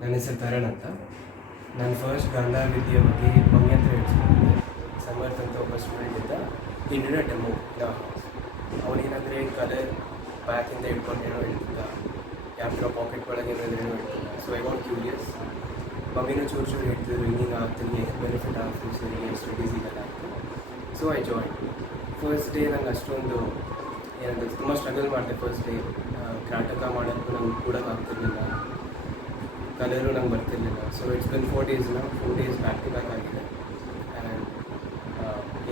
ನನ್ನ ಹೆಸರು ತರಣ್ ಅಂತ. ನಾನು ಫಸ್ಟ್ ಗಂಗಾ ವಿದ್ಯೆ ಬಗ್ಗೆ ಮಮ್ಮಿ ಹತ್ರ ಹೇಳ್ಸ್ಕೊಂಡಿದ್ದೆ. ಸಮರ್ಥ ಅಂತ ಒಬ್ಬ ಸ್ಟೂಡೆಂಟ್ ಇದ್ದ. ಈ did a demo in our house. ಅವನೇನಂದರೆ ಕಲರ್ ಬ್ಯಾಕಿಂದ ಹಿಡ್ಕೊಂಡು ಏನೋ ಹೇಳ್ತಿದ್ದ, ಕ್ಯಾಮ್ರಾ ಪಾಕೆಟ್ ಒಳಗೆ ಏನೋ ಹೇಳ್ತಿದ್ದ. So I got curious. ಮಮ್ಮಿನೂ ಚೂರು ಚೂರು ಹೇಳ್ತಿದ್ರು, ಹಿಂಗೆ ಆಗ್ತೀನಿ, ಬೆನಿಫಿಟ್ ಆಗ್ತೀನಿ, ಸರಿ ಸ್ಟಡೀಸ್ ಇದೆಲ್ಲ ಆಯಿತು. So I join. First day ನಂಗೆ ಅಷ್ಟೊಂದು ಏನಂದರೆ ತುಂಬ ಸ್ಟ್ರಗಲ್ ಮಾಡಿದೆ. ಫಸ್ಟ್ ಡೇ ನಾಟಕ ಮಾಡೋಕ್ಕೂ ನಂಗೆ ಕೂಡೋಕ್ಕಾಗ್ತಿರ್ಲಿಲ್ಲ, ಕಲರು ನಂಗೆ ಬರ್ತಿರ್ಲಿಲ್ಲ. ಸೊ ಇಟ್ಸ್ ಬಿನ್ 4 days ನಾವು 4 days ಬ್ಯಾಕ್ ಟು ಬ್ಯಾಕ್ ಆಗಿದೆ. ಆ್ಯಂಡ್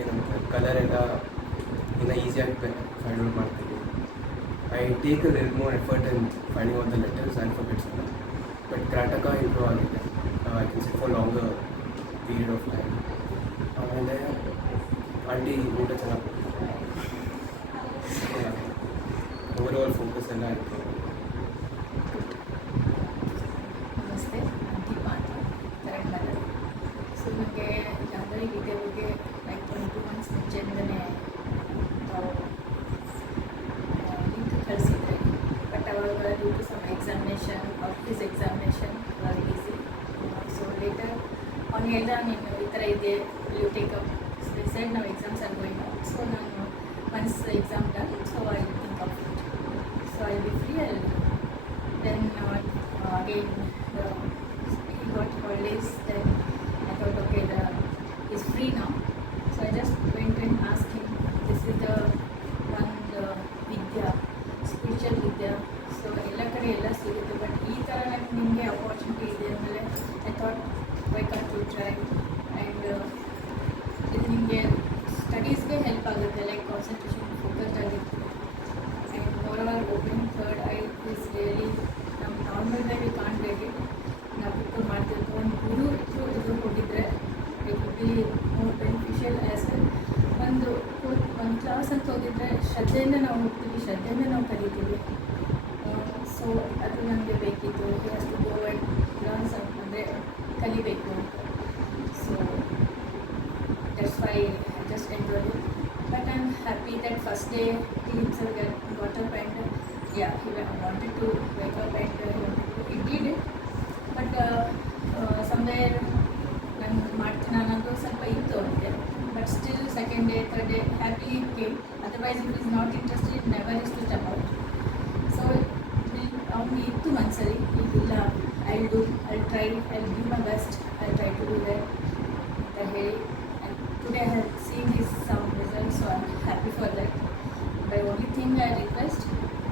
ಏನಂತ ಕಲರ್ ಎಲ್ಲ ಇನ್ನೂ ಈಸಿಯಾಗಿ ಫೈಂಡ್ ಔಟ್ ಮಾಡ್ತೀವಿ. I take a little more effort in finding out the letters alphabets ಎಲ್ಲ. ಬಟ್ ಕರ್ನಾಟಕ ಇಂಪ್ರೂವ್ ಆಗಿದೆ. I can sit for longer period of time. ಆಮೇಲೆ ಆಂಟಿ ಊಟ ಚೆನ್ನಾಗಿ ಓವರ್ ಫೋಕಸ್ ಎಲ್ಲ ಆಯಿತು. ನಮಸ್ತೆ, ನಾನು ದೀಪಾ ಅಂತ ತರಂಗದ. ಸೊ ನನಗೆ ಜಾನರಿ ವಿದ್ಯೆ ಬಗ್ಗೆ ಲೈಕ್ 22 months ಮುಂಚೆಯಿಂದನೇ ನಾವು ಲಿಂಕ್ ಕಳಿಸಿದ್ರೆ, ಬಟ್ ಅವಾಗ due to some examination office examination was easy. So later ಅವ್ನು ಹೇಳ್ದ, ನೀನು ಈ ಥರ ಇದೆ, ಯು ಟೇಕ್ ಅಪ್ ಸೈಡ್ ನಾವು exams are going out. So ನಾನು once exam done, so I think of it. So I be free. I then again he got holidays. Then I thought, okay, he's free now. So I just went and asked him, this is the one vidya, spiritual vidya. So ಎಲ್ಲ ಕಡೆ ಎಲ್ಲ ಸಿಗುತ್ತೆ, ಬಟ್ ಈ ಥರ ನಿಮಗೆ opportunity ಇದೆ ಆಮೇಲೆ I thought why can't you try. And ಇದು ನಿಮಗೆ ಸ್ಟಡೀಸ್ಗೆ ಹೆಲ್ಪ್ ಆಗುತ್ತೆ, ಲೈಕ್ ಕಾನ್ಸಂಟ್ರೇಷನ್ ಫೋಕಸ್ಡ್ ಆಗಿರುತ್ತೆ. And moreover opening third eye is really ನಮ್ಮ normal way we can't get it. ನಾವು ಕುತ್ಕೊಂಡು ಮಾಡ್ತಿರ್ತೀವಿ. ಒಂದು ಗುರು ಇದ್ರು ಹೋಗಿದ್ರೆ it would be more beneficial as well. ಒಂದು ಕ್ಲಾಸ್ ಅಂತ ಹೋಗಿದ್ರೆ ಶ್ರದ್ಧೆಯಿಂದ ನಾವು ಹೋಗ್ತೀವಿ, ಶ್ರದ್ಧೆಯಿಂದ ನಾವು ಕಲಿತೀವಿ. ಸೊ ಅದು ನನಗೆ ಬೇಕಿತ್ತು. ಅಷ್ಟು ಗೋ ಆ್ಯಂಡ್ ಲರ್ನ್ ಸಮ್ ಅಂದರೆ ಕಲಿಬೇಕು ಅಂತ. So that's why I just enjoy it. But I'm happy that first day he himself got up and he wanted to wake up and he did it. But somewhere ನಾನು ಮಾಡ್ತೀನಿ ಅನ್ನೋದು ಸ್ವಲ್ಪ ಇತ್ತು ಅವನಿಗೆ. But still second day third day happily came. Otherwise it is not interested, never is to step out. So ಅವ್ನಿಗೆ ಇತ್ತು ಮನಸ್ಸಲ್ಲಿ, ಇಲ್ಲ I try, I give my best, I try to do that ಅಂತ ಹೇಳಿ. Today I have seen his some results, so I'm happy for that. The only thing I request,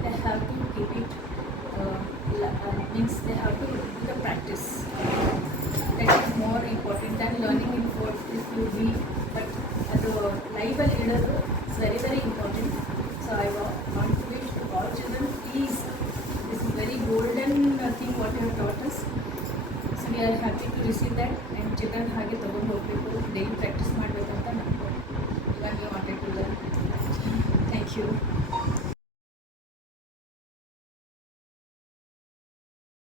they have to keep it, means they have to do the practice. That is more important than learning in course if you read. But ಅದು ಲೈಫಲ್ಲಿ ಇಡೋದು is very very important. So I want to wish to all children, please, this is very golden thing what you have taught us. So we are happy to receive that. And children ಹಾಗೆ ತೊಗೊಂಡು ಹೋಗಬೇಕು, daily practice ಮಾಡಬೇಕು.